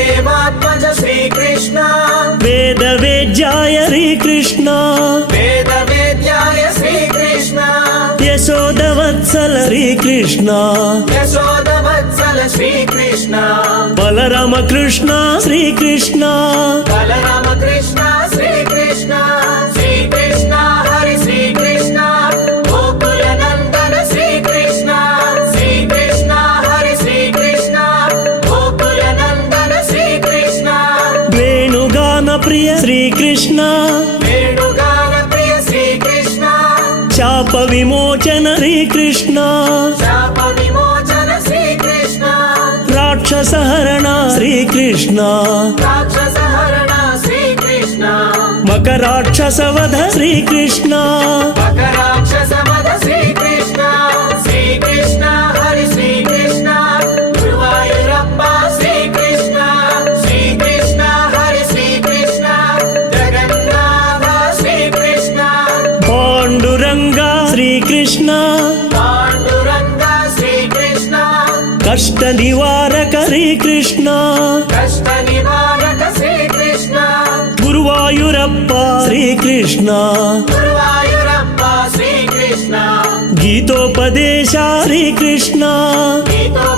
वसुदेवात्मज श्रीकृष्ण वेदवेद्याय श्रीकृष्ण वेदवेद्याय श्रीकृष्ण यशोदवत्सल श्रीकृष्ण यशोदवत्सल श्रीकृष्ण बलराम कृष्ण श्रीकृष्ण बलराम कृष्ण श्रीकृष्ण श्रीकृष्ण हरि श्रीकृष्ण गोकुल नंदन श्रीकृष्ण श्रीकृष्ण हरि श्रीकृष्ण गोकुल नंदन श्रीकृष्ण वेणुगान प्रिय श्रीकृष्ण वेणुगान प्रिय श्रीकृष्ण शाप विमोचन श्रीकृष्ण शाप विमोचन श्रीकृष्ण राक्षसहरण श्रीकृष्ण राक्षसहरण श्रीकृष्ण मकराक्षसवध श्रीकृष्ण मकराक्षसवध श्रीकृष्ण श्रीकृष्ण हरि श्रीकृष्ण गुरुवायूरप्पा श्रीकृष्ण श्रीकृष्ण हरि श्रीकृष्ण जगन्नाथ श्रीकृष्ण पाण्डुरंग श्रीकृष्ण पाण्डुरंग श्रीकृष्ण कष्ट निवारक श्रीकृष्ण कष्ट निवारक श्रीकृष्ण गुरुवायूरप्पा श्रीकृष्ण गुरुवायूरप्पा श्रीकृष्ण गीतोपदेश श्रीकृष्ण गीतो